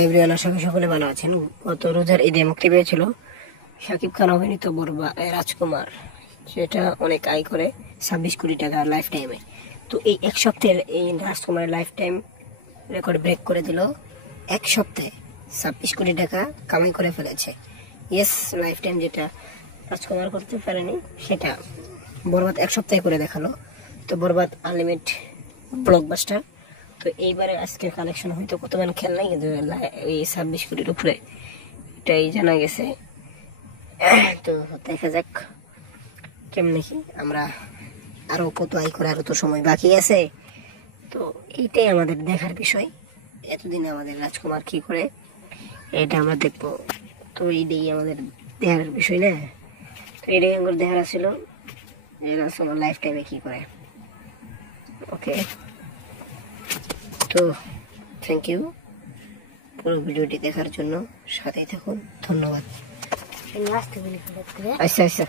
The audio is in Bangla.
এভরিওয়ান, আশা করি সকলে ভালো আছেন। গত রোজার ঈদে মুক্তি পেয়েছিল শাকিব খান অভিনীত রাজকুমার, যেটা অনেক আয় করে 26 কোটি টাকা লাইফ টাইমে। তো এই এক সপ্তাহের এই রাজকুমারের লাইফ টাইম রেকর্ড ব্রেক করে দিল। এক সপ্তাহে 26 কোটি টাকা কামাই করে ফেলেছে। ইয়েস, লাইফ টাইম যেটা রাজকুমার করতে পারেনি সেটা বরবাদ এক সপ্তাহে করে দেখালো। তো বরবাদ আনলিমিটেড ব্লকবাস্টার। তো এইবারে আজকের কালেকশন হয়তো কতবার খেয়াল নাই, কিন্তু এই 26 কোটির উপরে এটাই জানা গেছে। তো দেখা যাক কেমন কি, আমরা আরো কত আয় করে, আরো তো সময় বাকি আছে। তো এইটাই আমাদের দেখার বিষয়। এতদিনে আমাদের রাজকুমার কি করে এটা আমরা দেখবো। তো এইটাই আমাদের দেখার বিষয় না। তো এটাই আমার দেখার ছিল যে রাজকুমার লাইফ টাইমে কি করে। ওকে, তো থ্যাংক ইউ পুরো ভিডিওটি দেখার জন্য। সাথেই থাকুন, ধন্যবাদ। আচ্ছা আচ্ছা।